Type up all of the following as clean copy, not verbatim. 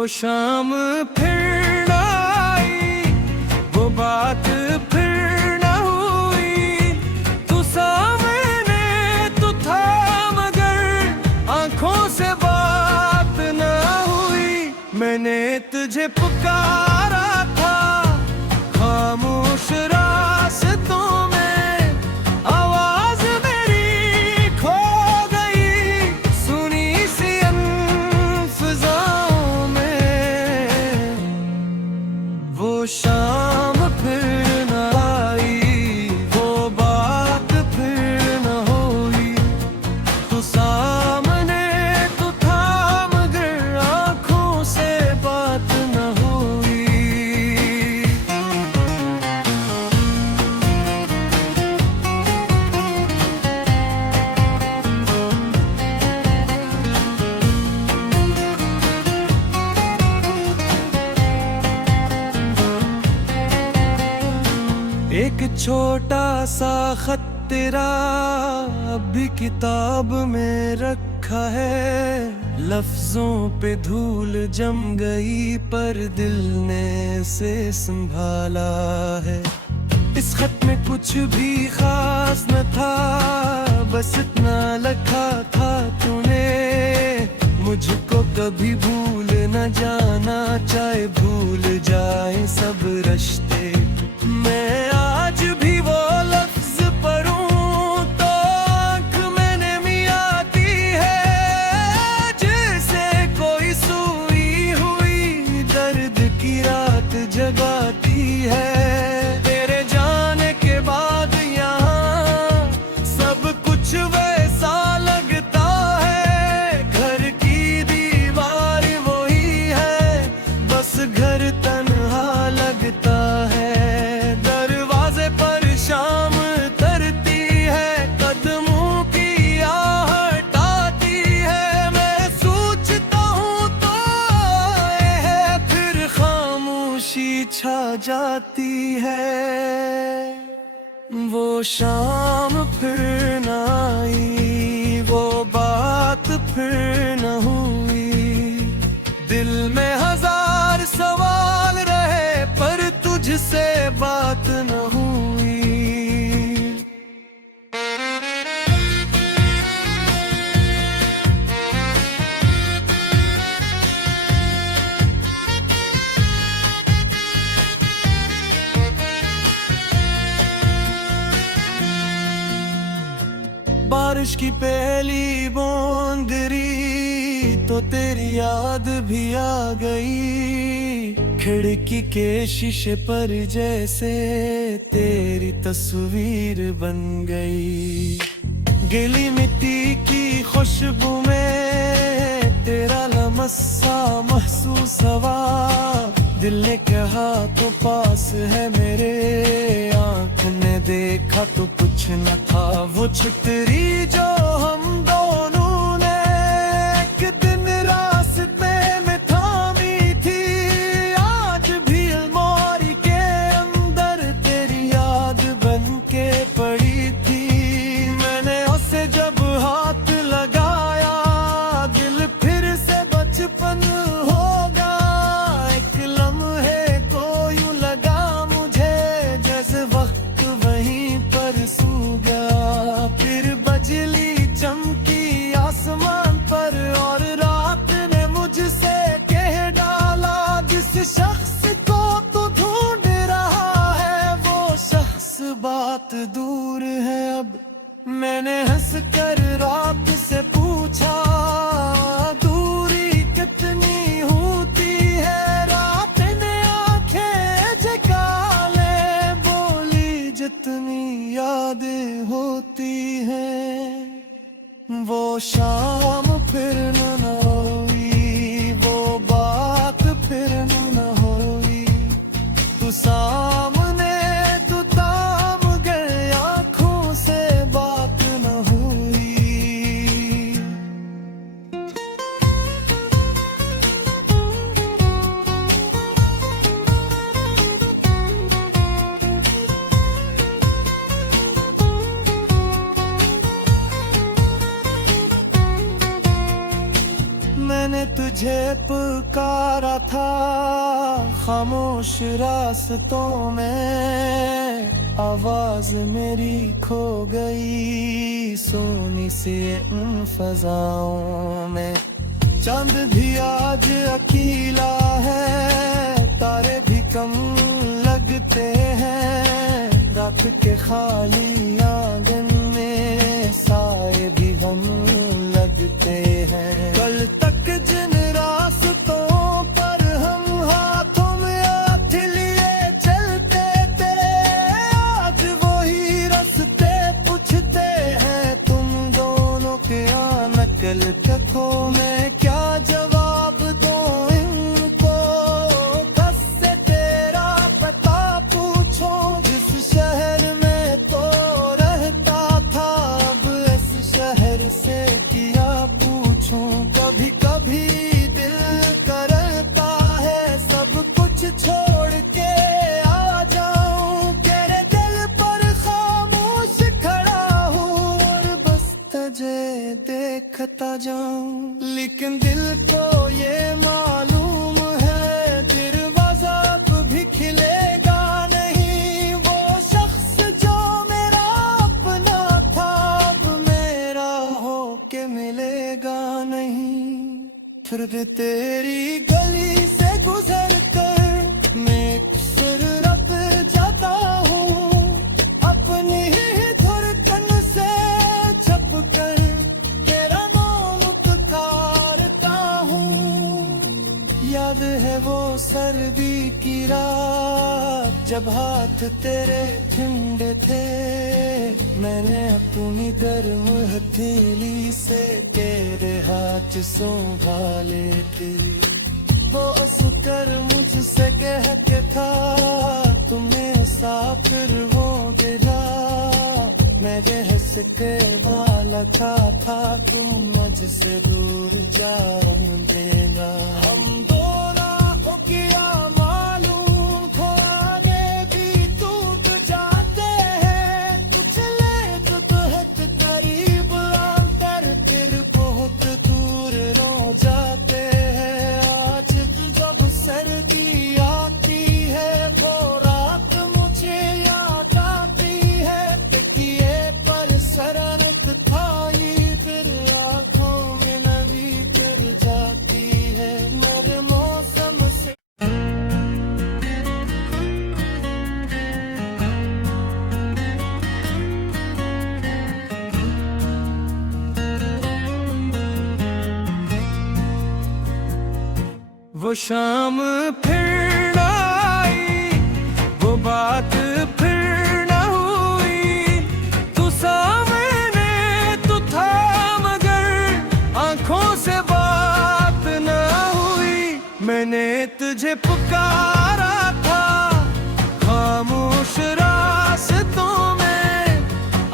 वो शाम फिर न आई, वो बात फिर न हुई। तू सामने तो था मगर आंखों से बात न हुई। मैंने तुझे पुकारा था खामोश रास्तों में, आवाज मेरी खो गई सुनी सी फिजाओं में। वो शाम फिर न आई, वो बात फिर न हुई। तू सामने तो था मगर आंखों से बात न हुई। एक छोटा सा खत तेरा अभी किताब में रखा है। लफ्जों पे धूल जम गई पर दिल ने इसे संभाला है। इस खत में कुछ भी खास न था, बस इतना लिखा था तूने, मुझको कभी भूल न जाना, चाहे भूल जाए सब रिश्ते। मैं आज भी वो लफ्ज पढ़ूं तो आँख में नमी आती है, जैसे कोई सोई हुई दर्द की रात जगाती है। तेरे जाने के बाद यहाँ सब कुछ वैसा लगता है, घर की दीवार वही है, बस घर तन्हा लगता है। दरवाजे पर शाम तरती है, कदमों की आहट आती है। मैं सोचता हूँ तो आए है, फिर खामोशी छा जाती है। वो शाम फिर न आई, वो बात फिर न हुई। दिल में हजार सवाल रहे पर तुझसे बात न हुई। बारिश की पहली बूंद गिरी तो तेरी याद भी आ गई। खिड़की के शीशे पर जैसे तेरी तस्वीर बन गई। गीली मिट्टी की खुशबू में तेरा लमसा महसूस हुआ। दिल ने कहा तो पास है मेरे, आँख ने देखा तो कुछ न था। वो छतरी जो हम दोनों ने एक दिन रास्ते में थामी थी, आज भी अलमारी के अंदर तेरी याद बन के पड़ी थी। मैंने उसे जब हाथ लगाया दिल फिर से बचपन होगा। एक लम्हे को यूं लगा मुझे जैसे वक्त वहीं पर सो गया। फिर बजली चमकी आसमान पर और रात ने मुझसे कह डाला, जिस शख्स को तू ढूंढ रहा है वो शख्स बात दूर है अब। मैंने हंस कर रात से पूछा दूरी कितनी होती है। रात ने आंखें झुका ले बोली जितनी यादें होती हैं। वो शाम फिर न हुई, वो बात फिर न हुई। तू सामने तू थाम गए, आँखों से बात न हुई। पुकारा था खामोश रास्तों में, आवाज मेरी खो गई सोनी सी उन फजाओं में। चांद भी आज अकेला है, तारे भी कम लगते हैं, रात के खाली आंगन में साए भी हम लगते हैं। कल तक जिन रास्तों पर हम हाथों में हाथ लिए चलते थे, आज वही रास्ते पूछते हैं तुम दोनों के आना कल तक हो। मैं क्या जवाब दूं इनको, कस से तेरा पता पूछो, जिस शहर में तो रहता था अब इस शहर से क्या पूछूं। कभी कभी दिल करता है सब कुछ छोड़ के आ जाऊं, तेरे दिल पर खामोश खड़ा हूँ और बस तुझे देखता जाऊं। लेकिन दिल को ये मालूम है दरवाजा कभी खिलेगा नहीं, वो शख्स जो मेरा अपना था अब मेरा हो के मिलेगा नहीं। फिर भी तेरी गली से गुजर कर मैं अक्सर रब जाता हूँ, अपनी ही धड़कन से छप कर तेरा नाम पुकारता हूँ। याद है वो सर्दी की रात जब हाथ तेरे ठंडे थे, मैंने अपनी गर्म हथेली से तेरे हाथ संभाले थे। वो असकर मुझसे कहते था तुम्हें साफिर हो गिरा, मैं रहस के वाला था तुम मुझसे दूर जान देगा। हम दोनों किया मालूम खाने भी टूट जाते हैं, कुछ ले तो बहुत करीब अंतर फिर बहुत दूर रो जाते हैं। आज जब सर्दी आती है वो रात मुझे याद आती है, तकिए पर सररत खाई फिर आंखों में नमी फिर जाती है। मर मौसम से वो शाम फिर न आई, वो बात फिर न हुई, तू सामने तू था मगर आंखों से बात न हुई। मैंने तुझे पुकारा था खामोश रास्तों में,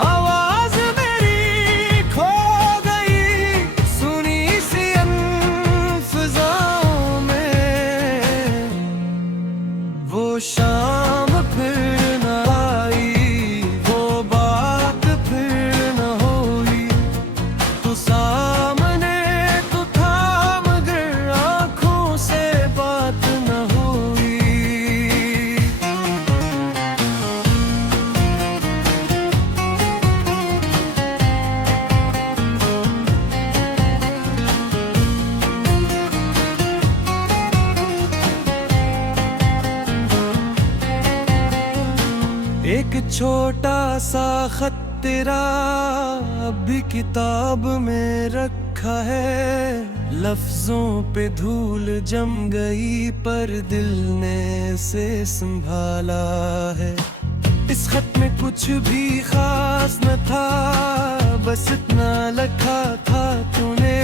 आवाज मेरी खो गई सुनी सी फिजाओं में। वो शाम फिर न आई, वो बात फिर न हुई, तू सामने तू था मगर आंखों से बात न हुई। एक छोटा सा खत तेरा अब भी किताब में रखा है, लफ्जों पे धूल जम गई पर दिल ने इसे संभाला है। इस खत में कुछ भी खास न था, बस इतना लिखा था तूने,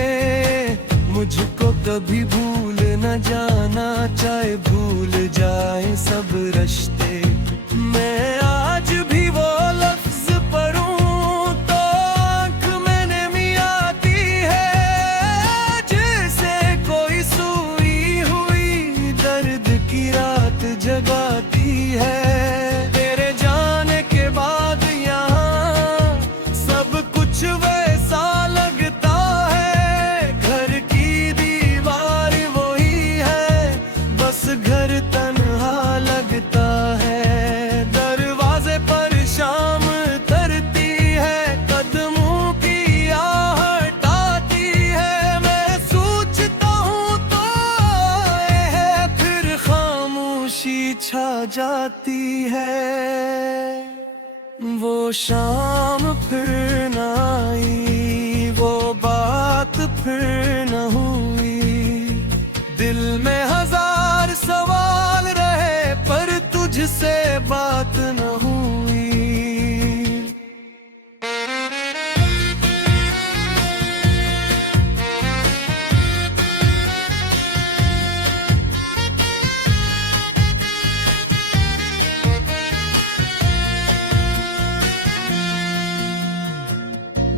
मुझको कभी भूल न जाना, चाहे भूल जाए सब रिश्ते। मैं आज भी वो लफ्ज पढ़ूं तो आँख में नमी आती है, जैसे कोई सोई हुई दर्द की रात जगाती है। तेरे जाने के बाद यहाँ सब कुछ वैसा लगता है, घर की दीवार वो छा जाती है। वो शाम फिर न आई, वो बात फिर न हुई। दिल में हजार सवाल रहे पर तुझसे बात न हुई।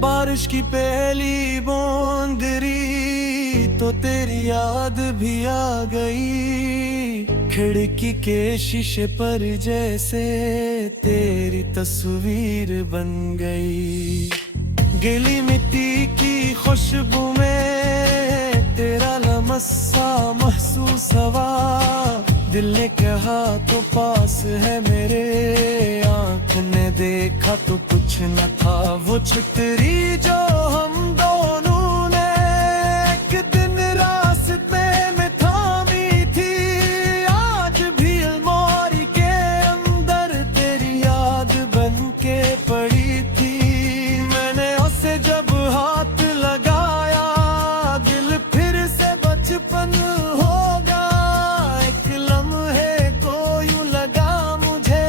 बारिश की पहली बूंद गिरी तो तेरी याद भी आ गई। खिड़की के शीशे पर जैसे तेरी तस्वीर बन गई। गीली मिट्टी की खुशबू में तेरा लमसा महसूस हुआ। दिल ने कहा तो पास है मेरे, आँख ने देखा तो कुछ न था। वो छतरी जो हम दोनों ने एक दिन रास्ते में थामी थी, आज भी अलमारी के अंदर तेरी याद बन के पड़ी थी। मैंने उसे जब हाथ लगाया दिल फिर से बचपन हो गया। एक लम्हे को यूं लगा मुझे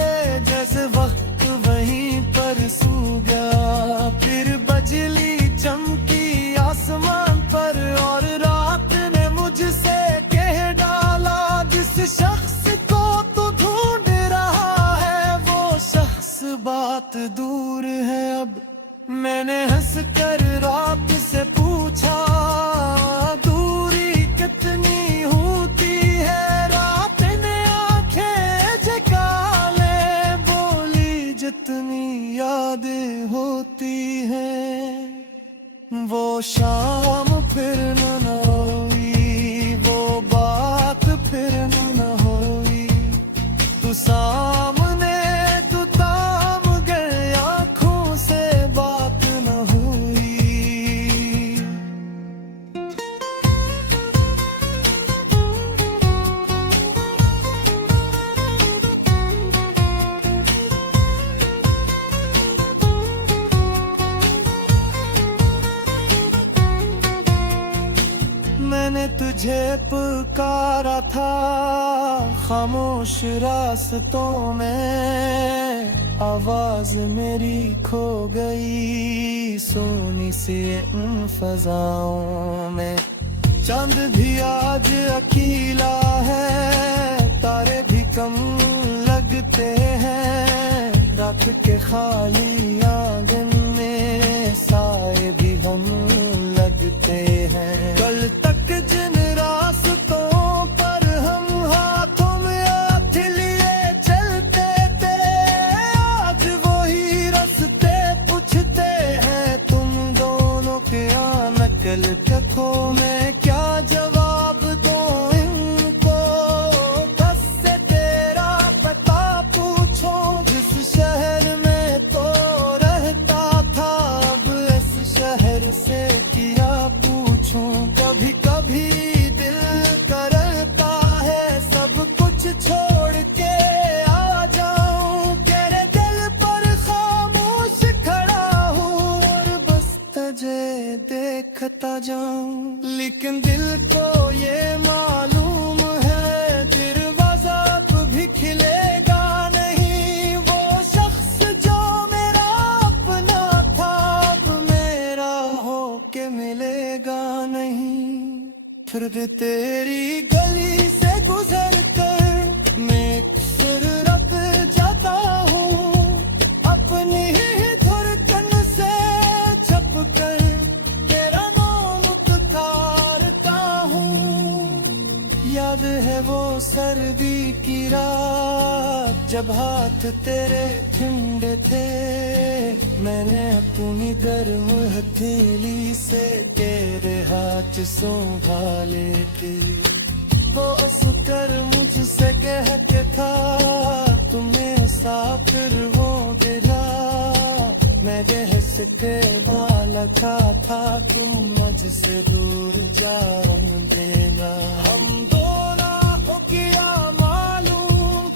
जैसे वक्त वहीं पर सो गया। फिर बिजली चमकी आसमान पर और रात ने मुझसे कह डाला, जिस शख्स को तू ढूंढ रहा है वो शख्स बात दूर है अब। मैंने हंसकर रात से पूछा, दूरी कितनी होती है? रात ने आंखें झुका ले, बोली जितनी यादें होती हैं। वो शाम फिर न हुई, वो बात फिर न हुई। तू सामने तू ताम गए, आँखों से बात न हुई। मैंने तुझे पुकारा था खामोश रास्तों में, आवाज मेरी खो गई सोनी से उन फजाओं में। चांद भी आज अकेला है, तारे भी कम लगते हैं। रात के खाली आंगन में साए भी हम लगते हैं। कल तक जिन रास्तों पर हम हाथों में हाथ लिए चलते थे, आज वही रास्ते पूछते हैं तुम दोनों के। यहाँ नकल तको मैं क्या जवाब दूं इनको? बस से तेरा पता पूछो, जिस शहर में तो रहता था अब इस शहर से किया पूछूं। कभी कभी दिल करता है सब कुछ छोड़ के आ जाऊं। तेरे दिल पर खामोश खड़ा हूँ और बस तुझे देखता जाऊं। लेकिन दिल को ये मालूम है दरवाजा कभी खिलेगा नहीं। वो शख्स जो मेरा अपना था अब मेरा हो के मिलेगा नहीं। फिर भी तेरी गली से गुजर कर मैं अक्सर रब जाता हूँ, अपनी ही धुरकन से छप कर तेरा नाम पुकारता हूँ। याद है वो सर्दी की रात जब हाथ तेरे ठंडे थे, मैंने अपनी गर्म हथेली से तेरे हाथ संभाले थे। वो असकर मुझसे कहते था तुम्हें मुसाफिर हो गिरा। मैं बहस के वाला था तुम मुझसे दूर जा देना। हम दोनों को किया मालूम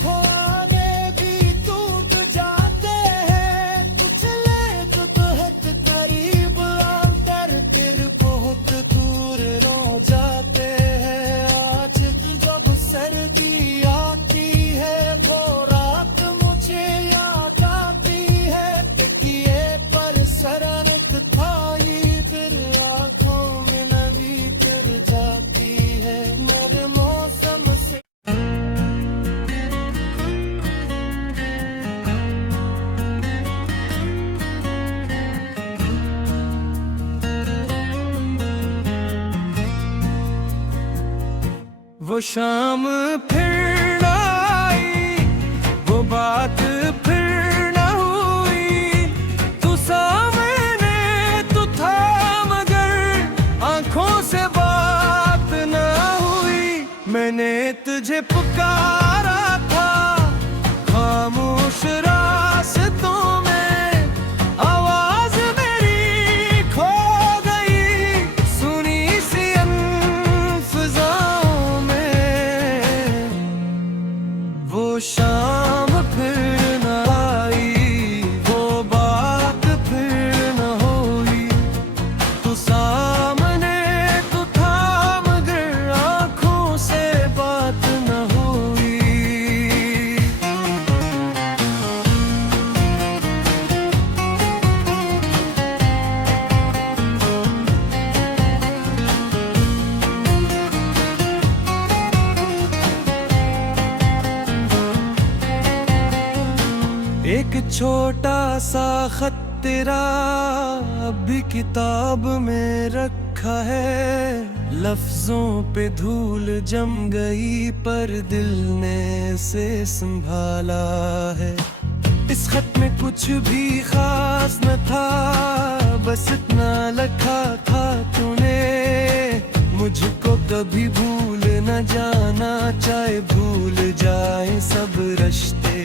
शाम फिर न आई, वो बात फिर न हुई। तू सामने तू था मगर आंखों से बात न हुई। मैंने तुझे पुकारा था खामोश रास्तों में, आवाज मेरी खो गई सुनी सी फिजाओं में। वो शाम फिर न आई, वो बात फिर न हुई। तू सामने तू था मगर आंखों से बात न हुई। एक छोटा सा खत तेरा अब भी किताब में रखा है। लफ्जों पे धूल जम गई पर दिल ने से संभाला है। इस खत में कुछ भी खास न था, बस इतना लिखा था तूने, मुझको कभी भूल न जाना, चाहे भूल जाए सब रिश्ते।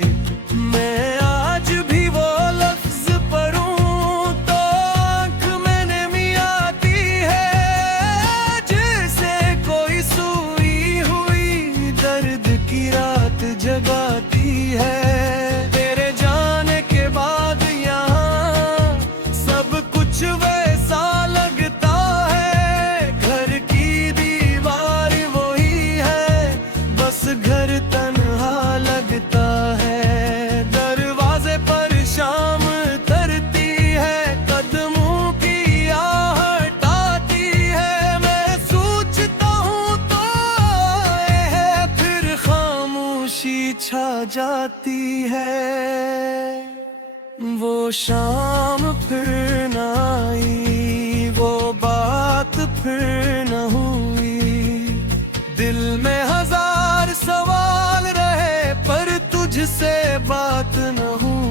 मैं आज भी वो लफ्ज पढ़ूं तो आँख में नमी आती है, जैसे कोई सोई हुई दर्द की रात जगाती है। तेरे जाने के बाद यहाँ सब कुछ वैसा लगता है, घर की दीवार वही है, बस घर तन्हा लगता है। दरवाजे पर शाम तरती है, कदमों की आहट आती है। मैं सोचता हूँ तो आए है, फिर खामोशी छा जाती है। वो शाम फिर न आई, वो बात फिर न हुई। दिल में हजार सवाल रहे पर तुझसे बात न हुई।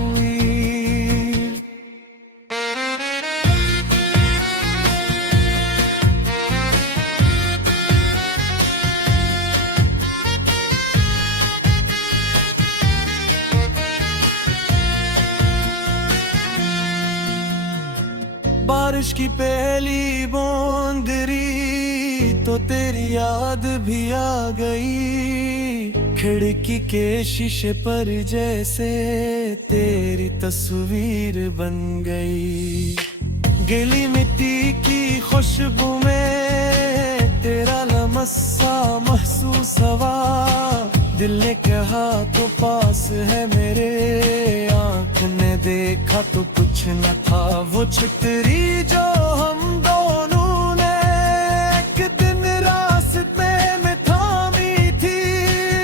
बारिश की पहली बूंदरी तो तेरी याद भी आ गई। खिड़की के शीशे पर जैसे तेरी तस्वीर बन गई। गीली मिट्टी की खुशबू में तेरा लमसा महसूस हुआ। दिल ने कहा तो पास है मेरे, आँख ने देखा तो कुछ न था। वो छतरी जो हम दोनों ने एक दिन रास्ते में थामी थी,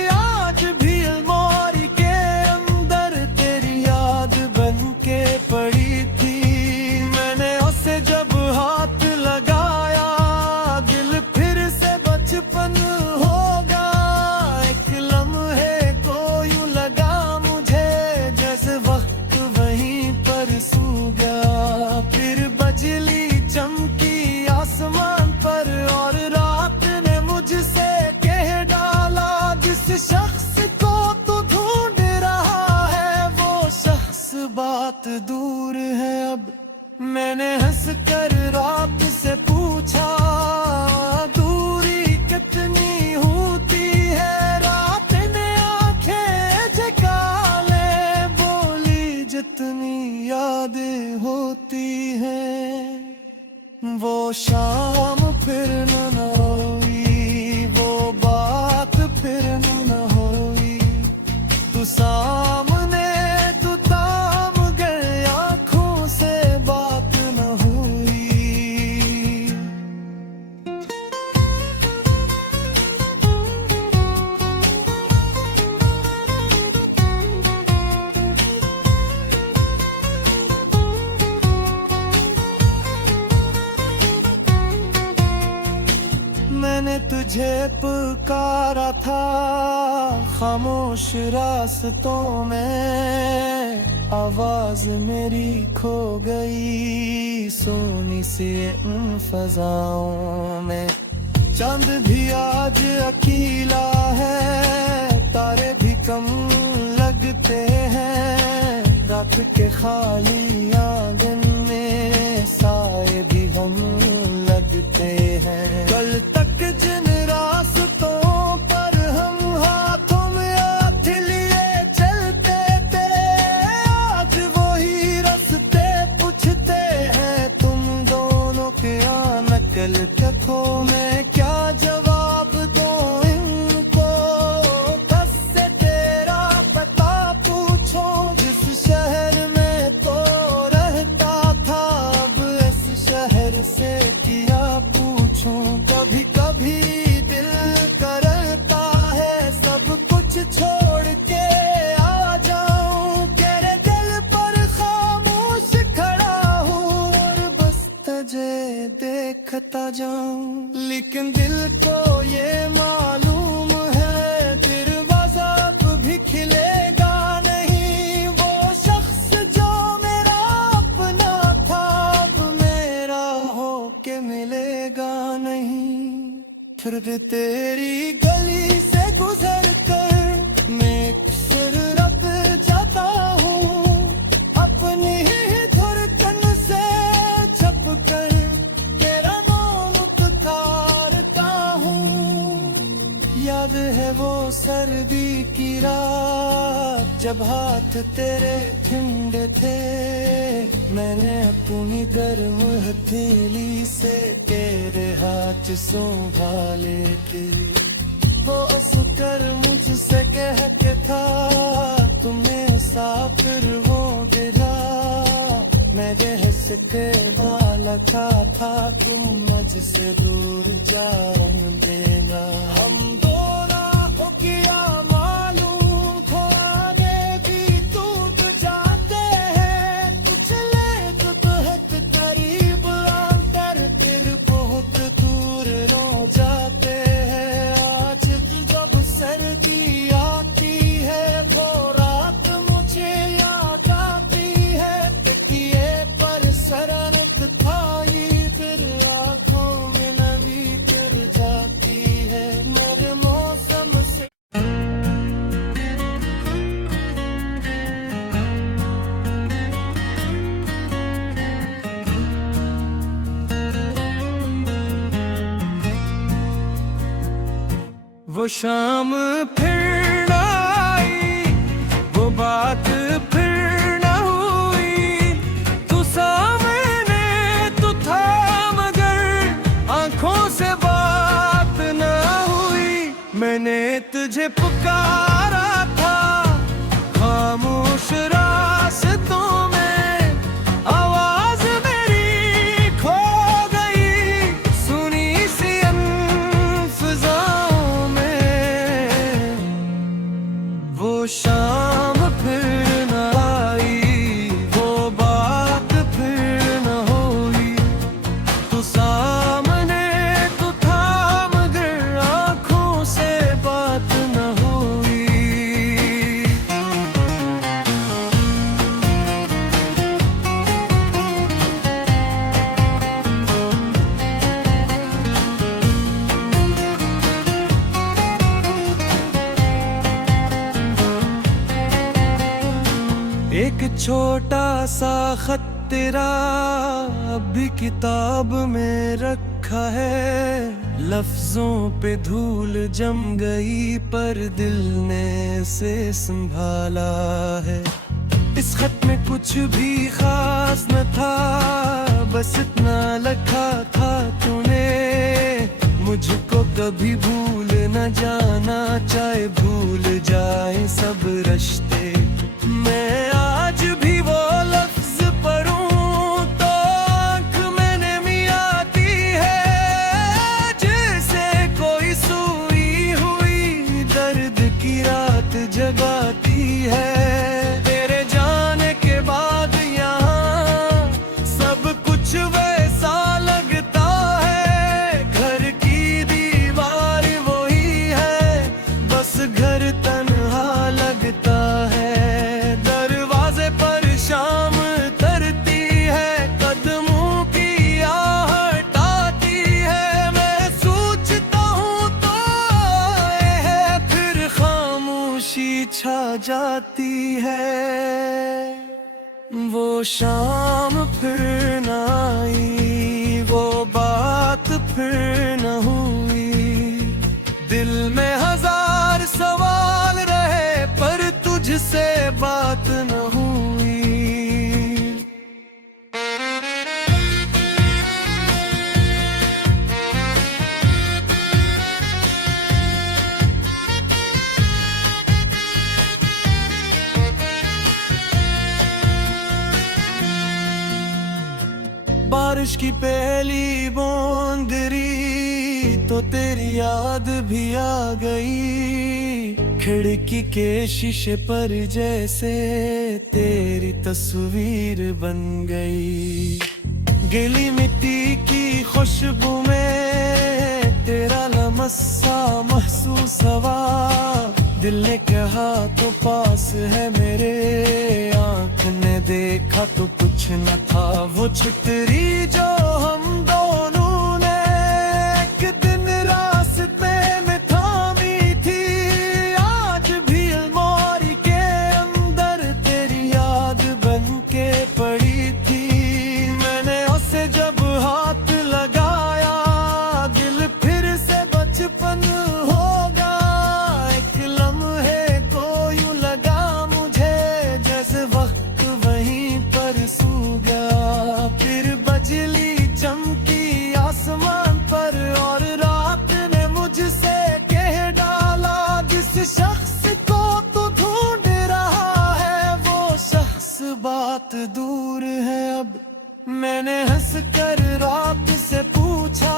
आज भी अलमारी के अंदर तेरी याद बन के पड़ी थी। मैंने उसे जब हाथ लगाया, दिल फिर से बचपन होगा। एक लम्हे को यूं लगा मुझे जैसे वक्त वहीं पर सो गया। फिर बिजली चमकी आसमान पर और रात ने मुझसे कह डाला, जिस शख्स को तू ढूंढ रहा है वो शख्स बात दूर है अब। मैंने हंसकर रात से पूछा, दूरी कितनी होती है? रात ने आंखें झुका ले, बोली जितनी यादें होती हैं। वो शाम फिर न हुई, वो बात फिर न हुई। तू सामने तू थाम गए, आंखों से बात न हुई। तुझे पुकारा था खामोश रास्तों में, आवाज मेरी खो गई सोनी सी उन फजाओं में। चांद भी आज अकेला है, तारे भी कम लगते हैं, रात के खाली आंगन में साए भी हम लगते हैं। कल तक जिन रास्तों पर हम हाथों में हाथ लिए चलते थे, आज वही रास्ते पूछते हैं तुम दोनों के नकल तको में क्या जवाब दो इनको। बस से तेरा पता पूछो, जिस शहर में तो रहता था अब इस शहर से किया पूछूं। कभी कभी दिल करता है सब कुछ छोड़ के आ जाऊं, तेरे दिल पर खामोश खड़ा हूँ और बस तुझे देखता जाऊं। लेकिन दिल को ये मालूम है दरवाजा अब भी खिलेगा नहीं, वो शख्स जो मेरा अपना था अब मेरा हो के मिलेगा नहीं। फिर भी तेरी गली से गुजर कर मैं अक्सर रब जाता हूँ, अपनी ही धड़कन से छप कर तेरा नाम पुकारता हूँ। याद है वो सर्दी की रात जब हाथ तेरे ठंडे थे, मैंने अपनी गर्म हथेली से तेरे हाथ संभाले थे। वो असकर मुझसे कह के था तुम्हें साफिर वो गिरा, मैं रहस के वाला था तुम मुझसे दूर जा देना। हम दोनों किया मालूम खो आगे भी टूट जाते हैं, कुछ ले तो बहुत करीब अंतर फिर बहुत दूर हो जाते हैं। आज जब सर्दी आती है वो रात मुझे याद आती है, तकिए पर शरारत खाई फिर आंखों में नमी फिर जाती है। मेरे मौसम से वो शाम फिर न आई, वो बात फिर न हुई, तू सामने तू था मगर आंखों से बात न हुई। मैंने तुझे पुकारा था खामोश रास्तों में, आवाज मेरी खो गई सुनी सी फिजाओं में। वो शाम फिर न आई, वो बात फिर न हुई, तू सामने तू था मगर आंखों से बात न हुई। एक छोटा सा खत तेरा अब भी किताब में रखा है, लफ्जों पे धूल जम गई पर दिल ने इसे संभाला है। इस खत में कुछ भी खास न था, बस इतना लिखा था तूने मुझको कभी भूल न जाना, चाहे भूल जाए सब रिश्ते। मैं आज भी वो लफ्ज पढ़ूं तो आँख में नमी आती है, जैसे कोई सोई हुई दर्द की रात जगाती है। तेरे जाने के बाद यहाँ सब कुछ वैसा लगता है, घर की दीवार खामोशी छा जाती है। वो शाम फिर न आई, वो बात फिर न हुई। दिल में हजार सवाल रहे पर तुझसे बात न हुई। बारिश की पहली बूंद गिरी तो तेरी याद भी आ गई। खिड़की के शीशे पर जैसे तेरी तस्वीर बन गई। गीली मिट्टी की खुशबू में तेरा लमसा महसूस हुआ। दिल ने कहा तो पास है मेरे, आँख ने देखा तो कुछ न था। वो छतरी जो हम दोनों ने एक दिन रास्ते में थामी थी, आज भी अलमारी के अंदर तेरी याद बन के पड़ी थी। मैंने उसे जब हाथ लगाया दिल फिर से बचपन हो गया। एक लम्हे को यूं लगा मुझे जैसे वक्त वहीं पर सो गया। फिर बिजली चमकी आसमान पर और रात ने मुझसे कह डाला, जिस शख्स को तू ढूंढ रहा है वो शख्स बात दूर है अब। मैंने हंसकर रात से पूछा,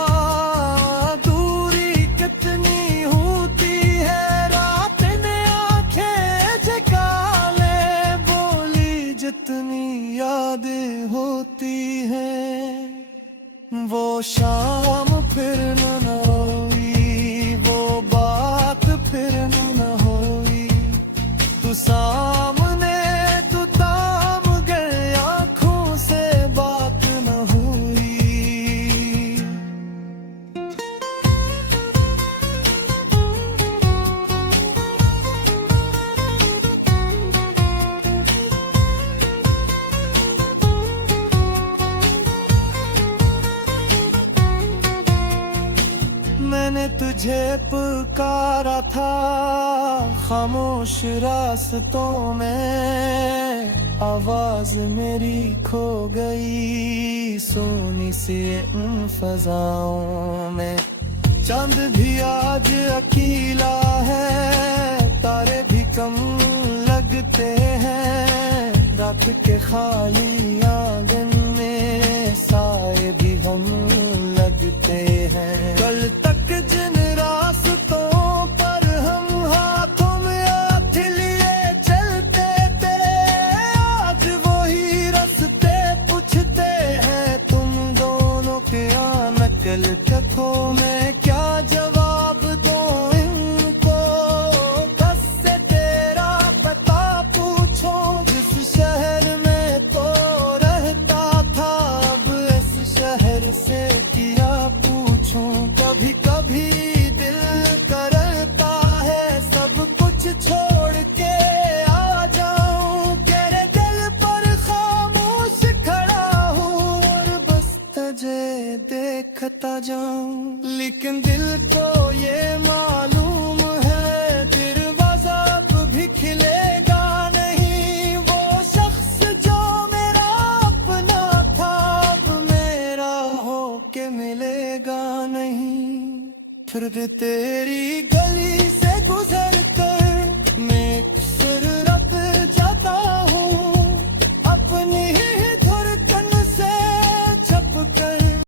दूरी कितनी होती है? रात ने आंखें झुका ले बोली, जितनी यादें होती हैं। वो शाम फिर न हुई, वो बात फिर न हुई। तू सामने तू थाम गए, आँखों से बात न हुई। मैंने तुझे पुकारा था खामोश रास्तों में, आवाज मेरी खो गई सोनी सी उन फजाओं में। चांद भी आज अकेला है, तारे भी कम लगते हैं। रात के खाली आंगन में साए भी हम लगते हैं। कल तक जिन रास्तों पर हम हाथों में हाथ लिए चलते थे, आज वही रास्ते पूछते हैं तुम दोनों के। नकल कथो में क्या जवाब दूं इनको? कस से तेरा पता पूछो, जिस शहर में तो रहता था अब इस शहर से किया पूछूं। कभी कभी दिल करता है सब कुछ छोड़ के आ जाऊं, तेरे दिल पर खामोश खड़ा हूँ और बस तुझे देखता जाऊं। लेकिन दिल को ये मालूम है दरवाजा अब भी खिलेगा नहीं। वो शख्स जो मेरा अपना था अब मेरा हो के मिलेगा नहीं। फिर भी तेरी गली